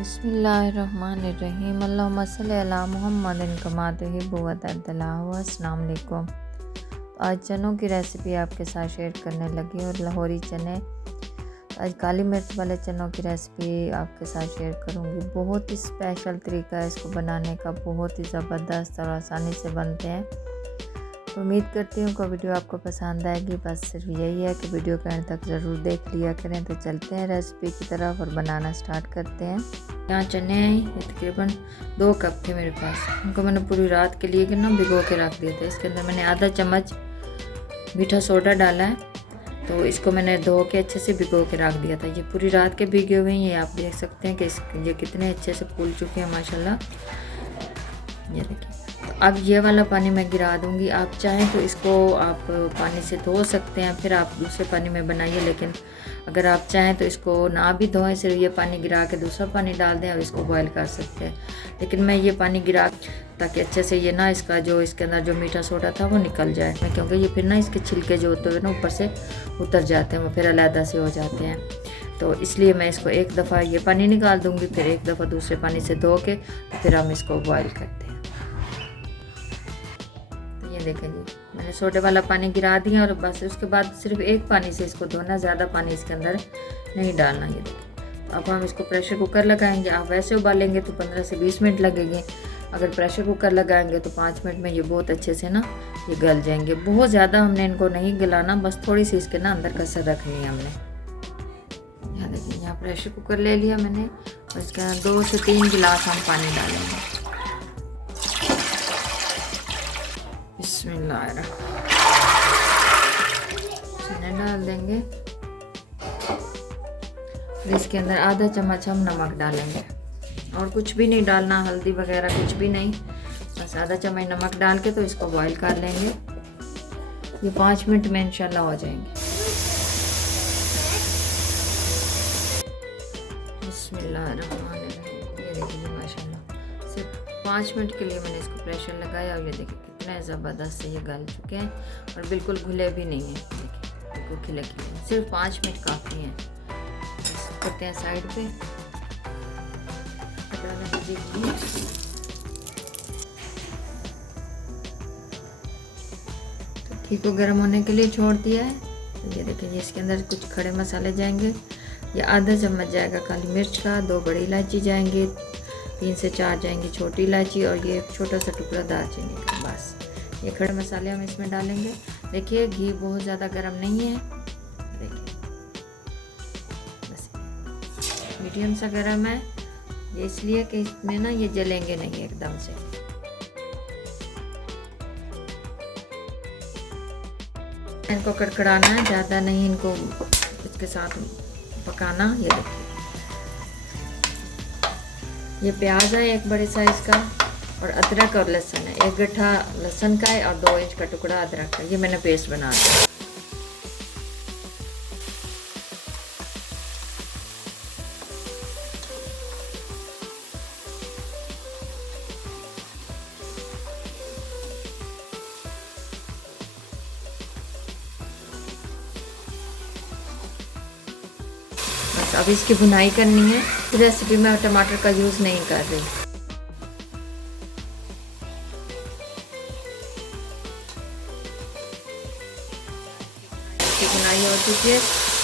बिस्मिल्लाहिर्रहमानिर्रहीम अल्लाहुम्मा सल्ली अला मुहम्मदिन कमा तुहिब्बु व तर्दल्लाहु। अस्सलाम वालेकुम। आज चनों की रेसिपी आपके साथ शेयर करने लगी और लाहौरी चने, आज काली मिर्च वाले चनों की रेसिपी आपके साथ शेयर करूंगी। बहुत ही स्पेशल तरीका है इसको बनाने का, बहुत ही ज़बरदस्त और आसानी से बनते हैं। तो उम्मीद करती हूँ कि वीडियो आपको पसंद आएगी। बस सिर्फ यही है कि वीडियो के एंड तक ज़रूर देख लिया करें। तो चलते हैं रेसिपी की तरफ और बनाना स्टार्ट करते हैं। यहाँ चने हैं, ये तकरीबन 2 कप थे मेरे पास। उनको मैंने पूरी रात के लिए भिगो के रख दिए थे। इसके अंदर मैंने आधा चम्मच मीठा सोडा डाला है, तो इसको मैंने धो के अच्छे से भिगो के रख दिया था। ये पूरी रात के भीगे हुए हैं। ये आप देख सकते हैं कि ये कितने अच्छे से फूल चुके हैं माशाल्लाह। ये देखिए, अब ये वाला पानी मैं गिरा दूंगी। आप चाहें तो इसको आप पानी से धो सकते हैं, फिर आप दूसरे पानी में बनाइए। लेकिन अगर आप चाहें तो इसको ना भी धोएं, सिर्फ ये पानी गिरा के दूसरा पानी डाल दें और इसको बॉईल कर सकते हैं। लेकिन मैं ये पानी गिरा ताकि अच्छे से ये ना इसका जो इसके अंदर जो मीठा सोडा था वो निकल जाए, क्योंकि ये फिर ना इसके छिलके जो होते हुए ना ऊपर से उतर जाते हैं, वो फिर अलहदा से हो जाते हैं। तो इसलिए मैं इसको एक दफ़ा ये पानी निकाल दूँगी, फिर एक दफ़ा दूसरे पानी से धो के फिर हम इसको बॉयल करते हैं। ये देखें जी, मैंने सोडे वाला पानी गिरा दिया और बस उसके बाद सिर्फ एक पानी से इसको धोना, ज़्यादा पानी इसके अंदर नहीं डालना। ये देखिए, अब हम इसको प्रेशर कुकर लगाएंगे। आप वैसे उबालेंगे तो 15 से 20 मिनट लगेंगे। अगर प्रेशर कुकर लगाएंगे तो 5 मिनट में ये बहुत अच्छे से ना ये गल जाएंगे। बहुत ज़्यादा हमने इनको नहीं गलाना, बस थोड़ी सी इसके ना अंदर कसर रखनी है हमने। यहाँ देखिए, यहाँ प्रेशर कुकर ले लिया मैंने और इसके अंदर 2 से 3 गिलास हम पानी डालेंगे। चने डाल देंगे, फिर इसके अंदर आधा चम्मच हम नमक डालेंगे और कुछ भी नहीं डालना, हल्दी वगैरह कुछ भी नहीं, बस आधा चम्मच नमक डाल के तो इसको बॉईल कर लेंगे। ये 5 मिनट में इंशाल्लाह हो जाएंगे। बिस्मिल्लाहिर्रहमानिर्रहीम। ये देखिए माशाल्लाह, सिर्फ 5 मिनट के लिए मैंने इसको प्रेशर लगाया और ये देखिए कितने ज़बरदस्त से ये गल चुके हैं और बिल्कुल घुले भी नहीं हैं। देखिए बिल्कुल खिले खिले, सिर्फ 5 मिनट काफ़ी हैं। करते हैं साइड पे, घी को गर्म होने के लिए छोड़ दिया है। तो ये देखिए, इसके अंदर कुछ खड़े मसाले जाएंगे। ये आधा चम्मच जाएगा काली मिर्च का, 2 बड़ी इलायची जाएंगे, 3 से 4 जाएंगी छोटी इलायची और ये एक छोटा सा टुकड़ा दालचीनी का। बस ये खड़े मसाले हम इसमें डालेंगे। देखिए घी बहुत ज़्यादा गर्म नहीं है, देखिए बस मीडियम सा गर्म है। ये इसलिए कि इसमें ना ये जलेंगे नहीं एकदम से। इनको कड़कड़ाना है, ज़्यादा नहीं इनको इसके साथ पकाना। ये देखिए, ये प्याज है 1 बड़े साइज़ का और अदरक और लहसुन है, 1 गट्ठा लहसुन का है और 2 इंच का टुकड़ा अदरक का। ये मैंने पेस्ट बना दिया। बस अब इसकी भुनाई करनी है। रेसिपी में टमाटर का यूज़ नहीं कर रही। भुनाई हो चुकी है।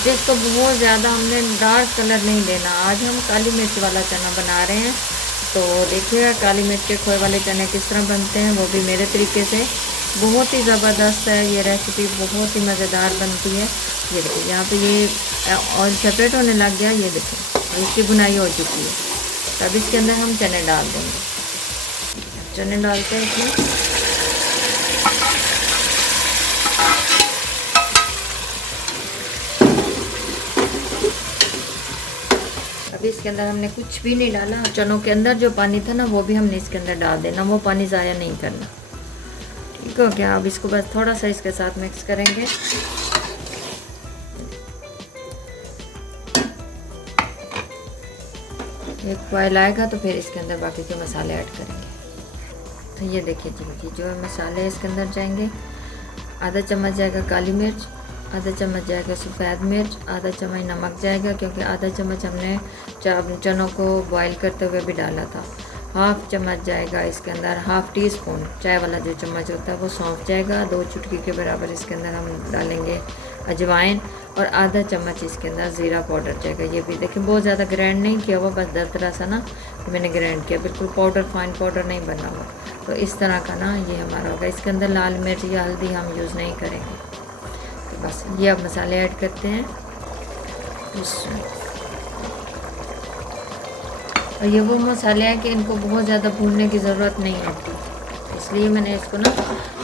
जिसको बहुत ज़्यादा हमने डार्क कलर नहीं देना। आज हम काली मिर्च वाला चना बना रहे हैं, तो देखिएगा काली मिर्च के खोए वाले चने किस तरह बनते हैं, वो भी मेरे तरीके से। बहुत ही ज़बरदस्त है ये रेसिपी, बहुत ही मज़ेदार बनती है। ये देखिए, यहाँ पे ये ऑयल सेपरेट होने लग गया। ये देखिए, और इसकी भुनाई हो चुकी है। तब इसके अंदर हम चने डाल देंगे। चने डालते हैं इसमें। अभी इसके अंदर हमने कुछ भी नहीं डाला। चनों के अंदर जो पानी था ना वो भी हमने इसके अंदर डाल देना, वो पानी ज़ाया नहीं करना। ठीक हो गया। अब इसको बस थोड़ा सा इसके साथ मिक्स करेंगे। एक बॉयल आएगा तो फिर इसके अंदर बाकी के मसाले ऐड करेंगे। तो ये देखिए जी, जो मसाले इसके अंदर जाएंगे, आधा चम्मच जाएगा काली मिर्च, आधा चम्मच जाएगा सफ़ेद मिर्च, आधा चम्मच नमक जाएगा क्योंकि आधा चम्मच हमने चनों को बॉईल करते हुए भी डाला था। हाफ़ चम्मच जाएगा इसके अंदर, हाफ़ टी स्पून चाय वाला जो चम्मच होता है वो सौंफ जाएगा। 2 चुटकी के बराबर इसके अंदर हम डालेंगे अजवाइन और आधा चम्मच इसके अंदर ज़ीरा पाउडर जाएगा। ये भी देखिए बहुत ज़्यादा ग्राइंड नहीं किया हुआ, बस दरदरा सा ना मैंने ग्राइंड किया, बिल्कुल पाउडर फाइन पाउडर नहीं बना हुआ। तो इस तरह का ना ये हमारा होगा। इसके अंदर लाल मिर्च या हल्दी हम यूज़ नहीं करेंगे। तो बस ये अब मसाले ऐड करते हैं और ये वो मसाले हैं कि इनको बहुत ज़्यादा भूनने की ज़रूरत नहीं होती, इसलिए मैंने इसको ना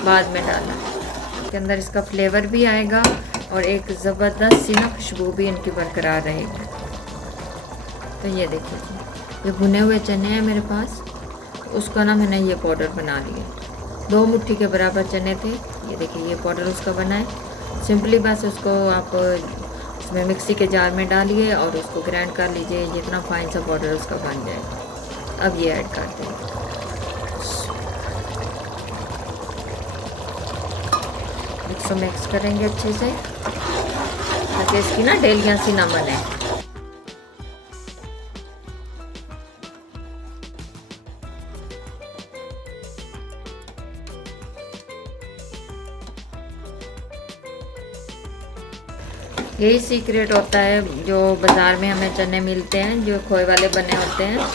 बाद में डाला। इसके अंदर इसका फ्लेवर भी आएगा और एक ज़बरदस्त सी ना खुशबू भी इनकी बरकरार रहेगी। तो ये देखिए ये भुने हुए चने हैं मेरे पास, तो उसका ना मैंने ये पाउडर बना लिया। 2 मुट्ठी के बराबर चने थे, ये देखिए ये पाउडर उसका बना है। सिंपली बस उसको आप इसमें मिक्सी के जार में डालिए और उसको ग्राइंड कर लीजिए, ये इतना फाइन सा पाउडर उसका बन जाएगा। अब ये ऐड कर देंगे, इसको मिक्स करेंगे अच्छे से ताकि इसकी ना डेलियाँ सी ना बने। यही सीक्रेट होता है, जो बाज़ार में हमें चने मिलते हैं जो खोए वाले बने होते हैं,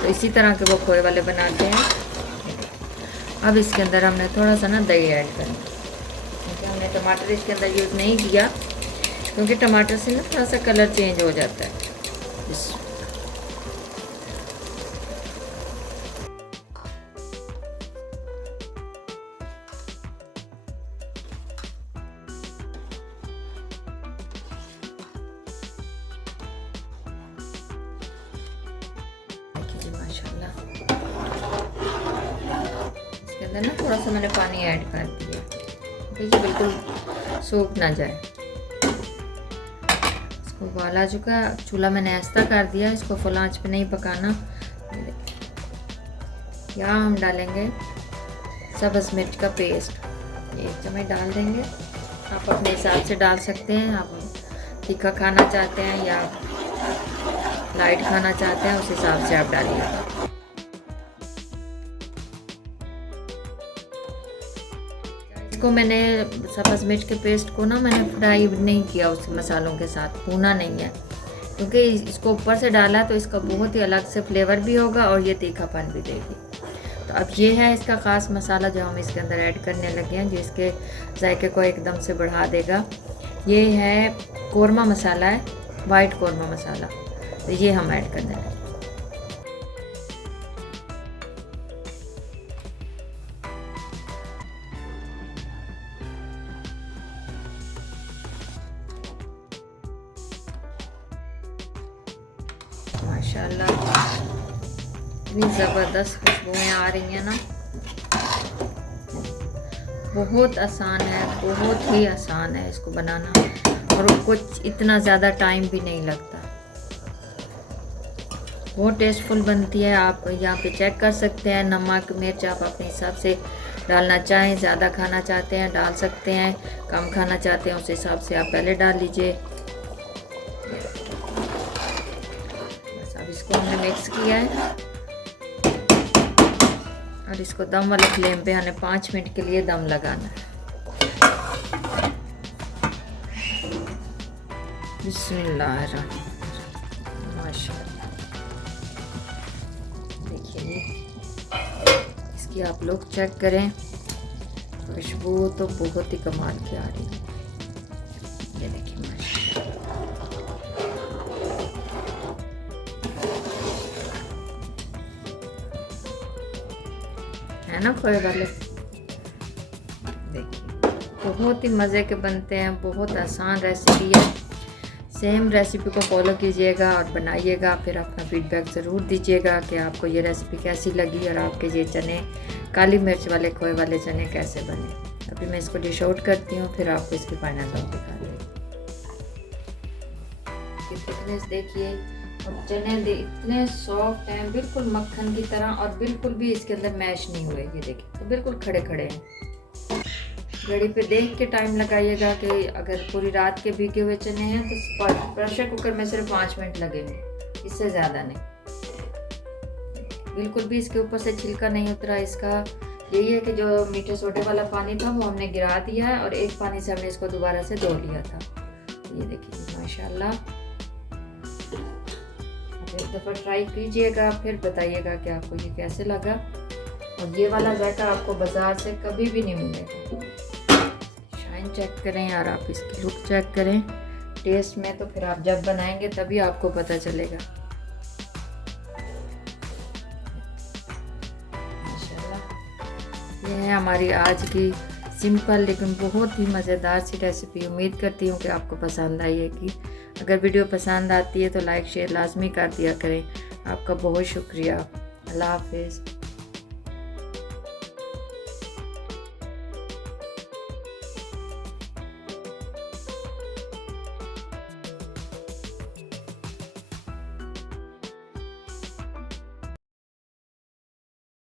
तो इसी तरह के वो खोए वाले बनाते हैं। अब इसके अंदर हमने थोड़ा सा ना दही ऐड करना, क्योंकि हमने टमाटर इसके अंदर यूज़ नहीं किया, क्योंकि टमाटर से ना थोड़ा सा कलर चेंज हो जाता है। माशाल्लाह इसके अंदर ना थोड़ा सा मैंने पानी ऐड कर दिया, देखिए बिल्कुल सूख ना जाए। इसको उबाल आ चुका, चूल्हा मैंने ऐसा कर दिया, इसको फुल आंच पे नहीं पकाना। यहाँ हम डालेंगे सब्ज़ मिर्च का पेस्ट, 1 चम्मच डाल देंगे। आप अपने हिसाब से डाल सकते हैं, आप तीखा खाना चाहते हैं या लाइट खाना चाहते हैं उस हिसाब से आप डालिए। इसको मैंने सब्ज़ मिर्च के पेस्ट को ना मैंने फ्राई नहीं किया, उस मसालों के साथ भूना नहीं है, क्योंकि इसको ऊपर से डाला तो इसका बहुत ही अलग से फ्लेवर भी होगा और ये तीखापन भी देगी। तो अब ये है इसका ख़ास मसाला जो हम इसके अंदर ऐड करने लगे हैं, जो इसके जायके को एकदम से बढ़ा देगा। ये है कौरमा मसाला, है वाइट कौरमा मसाला, तो ये हम ऐड करने लगे। माशाल्लाह इतनी ज़बरदस्त खुशबुएँ आ रही हैं ना, बहुत आसान है, बहुत ही आसान है इसको बनाना और कुछ इतना ज़्यादा टाइम भी नहीं लगता। बहुत टेस्टफुल बनती है। आप यहाँ पे चेक कर सकते हैं, नमक मिर्च आप अपने हिसाब से डालना चाहें, ज़्यादा खाना चाहते हैं डाल सकते हैं, कम खाना चाहते हैं उस हिसाब से आप पहले डाल लीजिए। बस अब इसको हमने मिक्स किया है और इसको दम वाले फ्लेम पे हमें 5 मिनट के लिए दम लगाना है। बिस्मिल्लाह माशाल्लाह, देखिए इसकी आप लोग चेक करें, खुशबू तो बहुत ही कमाल की आ रही है। ये देखिए माशाल्लाह, है ना खोए वाले, देखिए बहुत ही मज़े के बनते हैं, बहुत आसान रेसिपी है। सेम रेसिपी को फॉलो कीजिएगा और बनाइएगा, फिर अपना फीडबैक ज़रूर दीजिएगा कि आपको ये रेसिपी कैसी लगी और आपके ये चने काली मिर्च वाले खोए वाले चने कैसे बने। अभी मैं इसको डिश आउट करती हूँ, फिर आपको इसकी फाइनल लुक दिखा देंगे। थिकनेस देखिए, और चने इतने सॉफ्ट हैं, बिल्कुल मक्खन की तरह, और बिल्कुल भी इसके अंदर मैश नहीं हुए। ये देखिए तो बिल्कुल खड़े खड़े हैं, घड़ी पे देख के टाइम लगाइएगा कि अगर पूरी रात के भीगे हुए चने हैं तो प्रेशर कुकर में सिर्फ 5 मिनट लगेंगे, इससे ज़्यादा नहीं। बिल्कुल भी इसके ऊपर से छिलका नहीं उतरा इसका। यही है कि जो मीठे सोडे वाला पानी था वो हमने गिरा दिया है और एक पानी से हमने इसको दोबारा से धो लिया था। ये देखिए माशाल्लाह। एक दफ़ा ट्राई कीजिएगा, फिर बताइएगा कि आपको ये कैसे लगा। और ये वाला जायका आपको बाज़ार से कभी भी नहीं मिलेगा। शाइन चेक करें और आप इसकी लुक चेक करें टेस्ट में, तो फिर आप जब बनाएंगे तभी आपको पता चलेगा। माशाल्लाह, ये है हमारी आज की सिंपल लेकिन बहुत ही मज़ेदार सी रेसिपी। उम्मीद करती हूँ कि आपको पसंद आएगी। अगर वीडियो पसंद आती है तो लाइक शेयर लाजमी कर दिया करें। आपका बहुत शुक्रिया। अल्लाह हाफिज़।